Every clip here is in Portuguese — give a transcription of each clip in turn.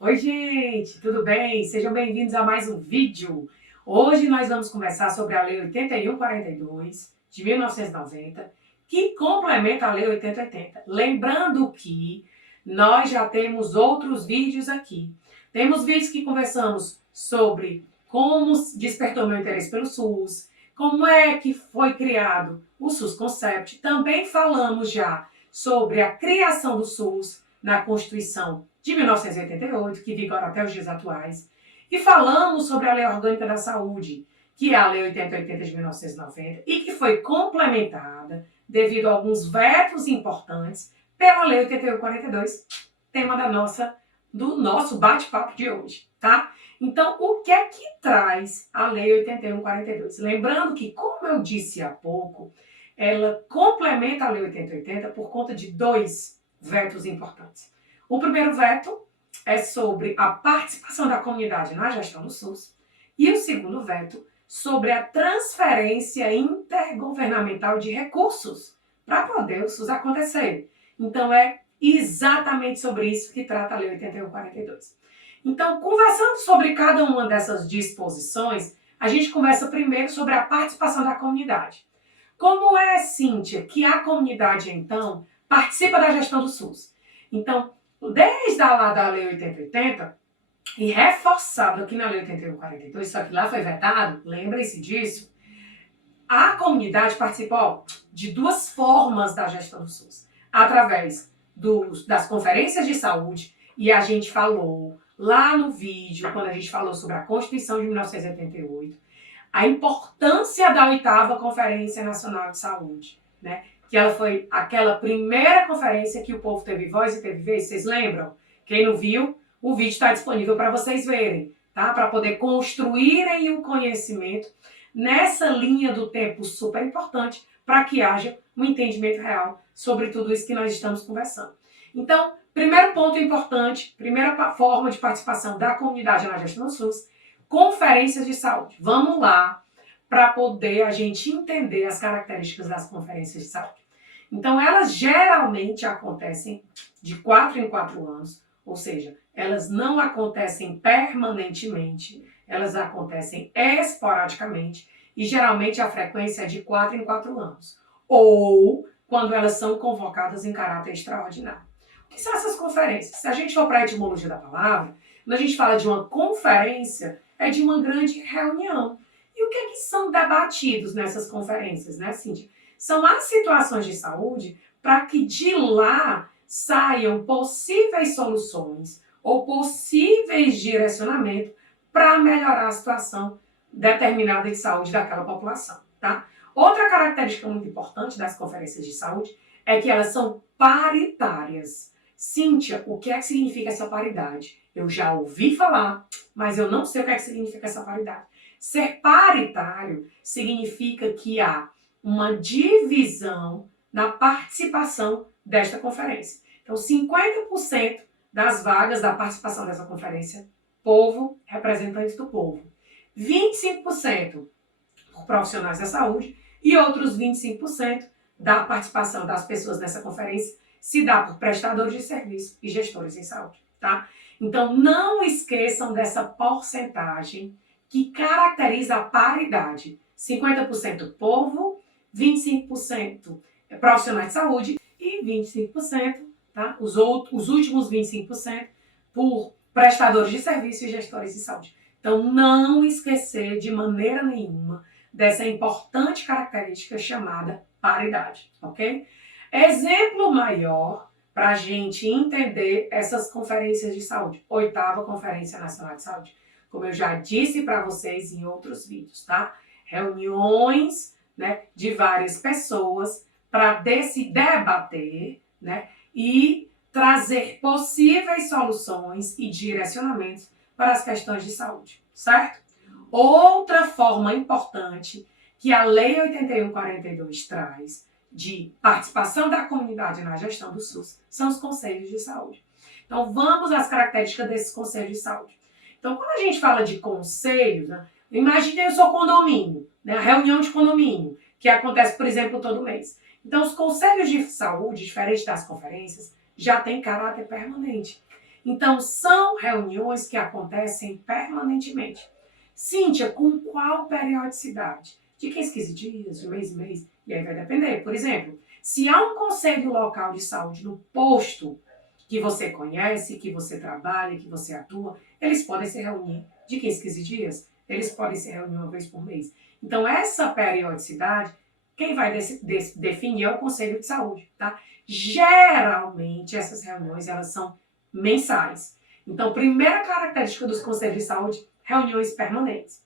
Oi, gente, tudo bem? Sejam bem-vindos a mais um vídeo. Hoje nós vamos conversar sobre a Lei 8142 de 1990, que complementa a Lei 8080. Lembrando que nós já temos outros vídeos aqui. Temos vídeos que conversamos sobre como despertou meu interesse pelo SUS, como é que foi criado o SUS Concept. Também falamos já sobre a criação do SUS na Constituição de 1988, que vigora até os dias atuais, e falamos sobre a Lei Orgânica da Saúde, que é a Lei 8080 de 1990, e que foi complementada, devido a alguns vetos importantes, pela Lei 8142, tema do nosso bate-papo de hoje, tá? Então, o que é que traz a Lei 8142? Lembrando que, como eu disse há pouco, ela complementa a Lei 8080 por conta de dois vetos importantes. O primeiro veto é sobre a participação da comunidade na gestão do SUS e o segundo veto sobre a transferência intergovernamental de recursos para poder o SUS acontecer. Então, é exatamente sobre isso que trata a Lei 8142. Então, conversando sobre cada uma dessas disposições, a gente conversa primeiro sobre a participação da comunidade. Como é, Cíntia, que a comunidade, então, participa da gestão do SUS? Então, desde lá da Lei 8080, e reforçado aqui na Lei 8142, só que lá foi vetado, lembrem-se disso, a comunidade participou de duas formas da gestão do SUS. Através das conferências de saúde, e a gente falou lá no vídeo, quando a gente falou sobre a Constituição de 1988, a importância da 8ª Conferência Nacional de Saúde, né? Que ela foi aquela primeira conferência que o povo teve voz e teve vez, vocês lembram? Quem não viu, o vídeo está disponível para vocês verem, tá? Para poder construírem o conhecimento nessa linha do tempo super importante para que haja um entendimento real sobre tudo isso que nós estamos conversando. Então, primeiro ponto importante, primeira forma de participação da comunidade na gestão do SUS, conferências de saúde. Vamos lá para poder a gente entender as características das conferências de saúde. Então, elas geralmente acontecem de 4 em 4 anos, ou seja, elas não acontecem permanentemente, elas acontecem esporadicamente e geralmente a frequência é de 4 em 4 anos. Ou quando elas são convocadas em caráter extraordinário. O que são essas conferências? Se a gente for para a etimologia da palavra, quando a gente fala de uma conferência, é de uma grande reunião. E o que é que são debatidos nessas conferências, né, Cíntia? São as situações de saúde para que de lá saiam possíveis soluções ou possíveis direcionamentos para melhorar a situação determinada de saúde daquela população, tá? Outra característica muito importante das conferências de saúde é que elas são paritárias. Cíntia, o que é que significa essa paridade? Eu já ouvi falar, mas eu não sei o que é que significa essa paridade. Ser paritário significa que há uma divisão na participação desta conferência. Então, 50% das vagas da participação dessa conferência, povo, representantes do povo. 25% por profissionais da saúde e outros 25% da participação das pessoas nessa conferência se dá por prestadores de serviço e gestores em saúde, tá? Então, não esqueçam dessa porcentagem que caracteriza a paridade. 50% povo, 25% profissionais de saúde e 25%, tá? Os últimos 25% por prestadores de serviço e gestores de saúde. Então, não esquecer de maneira nenhuma dessa importante característica chamada paridade, ok? Exemplo maior para a gente entender essas conferências de saúde. 8ª Conferência Nacional de Saúde. Como eu já disse para vocês em outros vídeos, tá? Reuniões, né, de várias pessoas para se debater, né, e trazer possíveis soluções e direcionamentos para as questões de saúde, certo? Outra forma importante que a Lei 8142 traz de participação da comunidade na gestão do SUS são os conselhos de saúde. Então, vamos às características desses conselhos de saúde. Então, quando a gente fala de conselhos, né, imagine o seu condomínio, né, a reunião de condomínio, que acontece, por exemplo, todo mês. Então, os conselhos de saúde, diferente das conferências, já têm caráter permanente. Então, são reuniões que acontecem permanentemente. Cíntia, com qual periodicidade? De 15 dias, de mês em mês? E aí vai depender. Por exemplo, se há um conselho local de saúde no posto que você conhece, que você trabalha, que você atua, eles podem se reunir de 15 dias, eles podem se reunir uma vez por mês. Então, essa periodicidade, quem vai definir é o Conselho de Saúde, tá? Geralmente, essas reuniões, elas são mensais. Então, primeira característica dos Conselhos de Saúde, reuniões permanentes.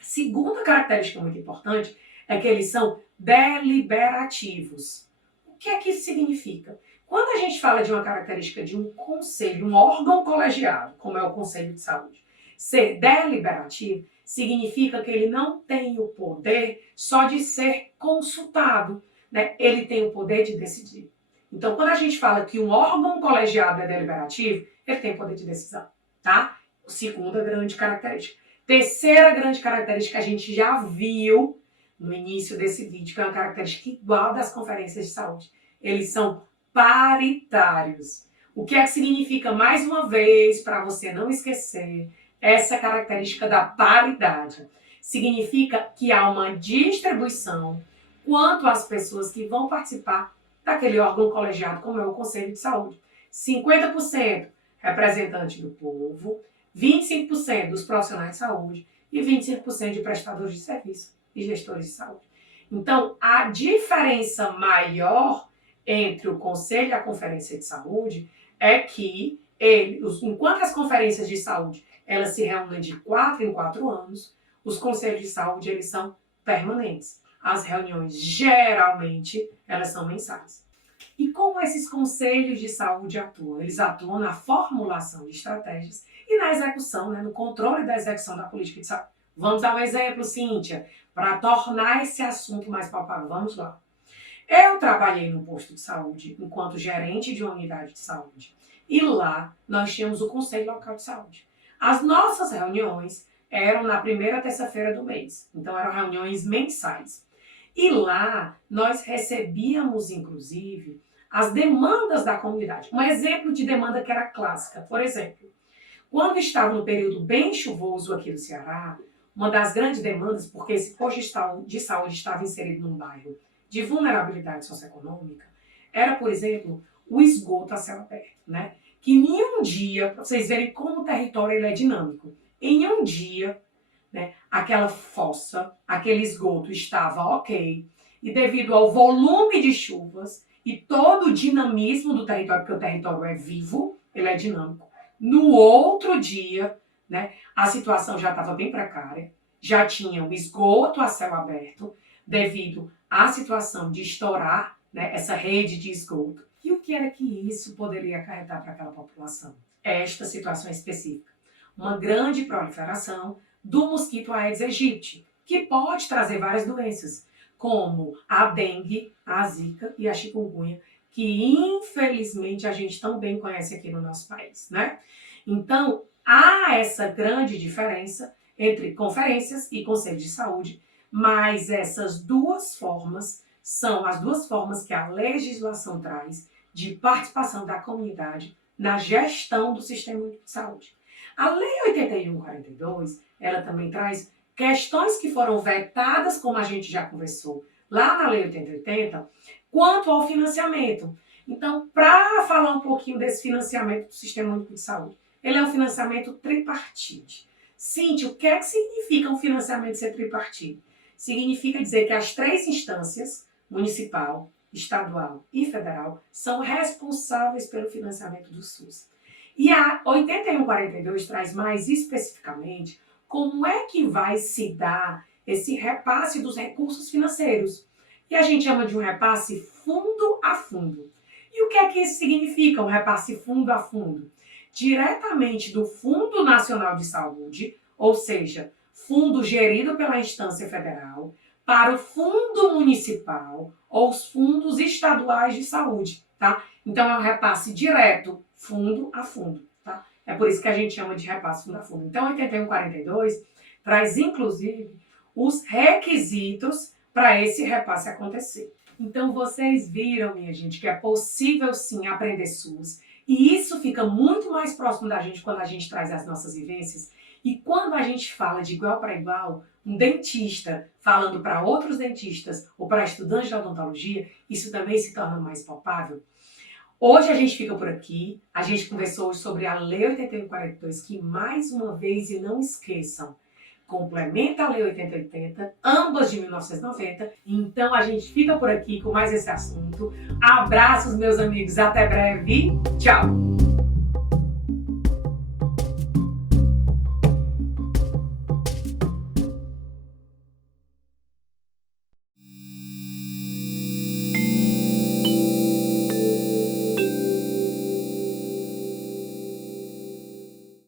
Segunda característica muito importante é que eles são deliberativos. O que é que isso significa? Quando a gente fala de uma característica de um conselho, um órgão colegiado, como é o Conselho de Saúde, ser deliberativo significa que ele não tem o poder só de ser consultado, né? Ele tem o poder de decidir. Então, quando a gente fala que um órgão colegiado é deliberativo, ele tem poder de decisão, tá? Segunda grande característica. Terceira grande característica que a gente já viu no início desse vídeo, que é uma característica igual das conferências de saúde. Eles são paritários. O que é que significa, mais uma vez, para você não esquecer, essa característica da paridade? Significa que há uma distribuição quanto às pessoas que vão participar daquele órgão colegiado, como é o Conselho de Saúde. 50% representante do povo, 25% dos profissionais de saúde e 25% de prestadores de serviço e gestores de saúde. Então, a diferença maior entre o Conselho e a Conferência de Saúde é que, enquanto as conferências de saúde elas se reúnem de 4 em 4 anos, os conselhos de saúde eles são permanentes. As reuniões, geralmente, elas são mensais. E como esses conselhos de saúde atuam? Eles atuam na formulação de estratégias e na execução, né, no controle da execução da política de saúde. Vamos dar um exemplo, Cíntia, para tornar esse assunto mais palpável. Vamos lá. Eu trabalhei num posto de saúde enquanto gerente de uma unidade de saúde. E lá nós tínhamos o Conselho Local de Saúde. As nossas reuniões eram na primeira terça-feira do mês. Então eram reuniões mensais. E lá nós recebíamos, inclusive, as demandas da comunidade. Um exemplo de demanda que era clássica, por exemplo, quando estava no período bem chuvoso aqui do Ceará, uma das grandes demandas, porque esse posto de saúde estava inserido num bairro de vulnerabilidade socioeconômica, era, por exemplo, o esgoto a céu aberto, né? Que em um dia, para vocês verem como o território ele é dinâmico, em um dia, né, aquela fossa, aquele esgoto estava ok, e devido ao volume de chuvas e todo o dinamismo do território, porque o território é vivo, ele é dinâmico, no outro dia, né, a situação já estava bem precária, já tinha o esgoto a céu aberto, devido à situação de estourar, né, essa rede de esgoto. E o que era que isso poderia acarretar para aquela população? Esta situação específica. Uma grande proliferação do mosquito Aedes aegypti, que pode trazer várias doenças, como a dengue, a zika e a chikungunya, que infelizmente a gente também conhece aqui no nosso país, né? Então, há essa grande diferença entre conferências e conselhos de saúde, mas essas duas formas são as duas formas que a legislação traz de participação da comunidade na gestão do sistema de saúde. A Lei 8142, ela também traz questões que foram vetadas, como a gente já conversou lá na Lei 8080, quanto ao financiamento. Então, para falar um pouquinho desse financiamento do Sistema Único de Saúde, ele é um financiamento tripartite. Cíntia, o que é que significa um financiamento ser tripartite? Significa dizer que as três instâncias, municipal, estadual e federal, são responsáveis pelo financiamento do SUS. E a 8142 traz mais especificamente como é que vai se dar esse repasse dos recursos financeiros. E a gente chama de um repasse fundo a fundo. E o que é que isso significa, um repasse fundo a fundo? Diretamente do Fundo Nacional de Saúde, ou seja, fundo gerido pela instância federal, para o fundo municipal ou os fundos estaduais de saúde, tá? Então é um repasse direto, fundo a fundo, tá? É por isso que a gente chama de repasse fundo a fundo. Então, 8142 traz, inclusive, os requisitos para esse repasse acontecer. Então, vocês viram, minha gente, que é possível, sim, aprender SUS, E isso fica muito mais próximo da gente quando a gente traz as nossas vivências. E quando a gente fala de igual para igual, um dentista falando para outros dentistas ou para estudantes de odontologia, isso também se torna mais palpável. Hoje a gente fica por aqui. A gente conversou hoje sobre a Lei 8142, que mais uma vez, e não esqueçam, complementa a Lei 8080, ambas de 1990. Então a gente fica por aqui com mais esse assunto. Abraços, meus amigos. Até breve. Tchau!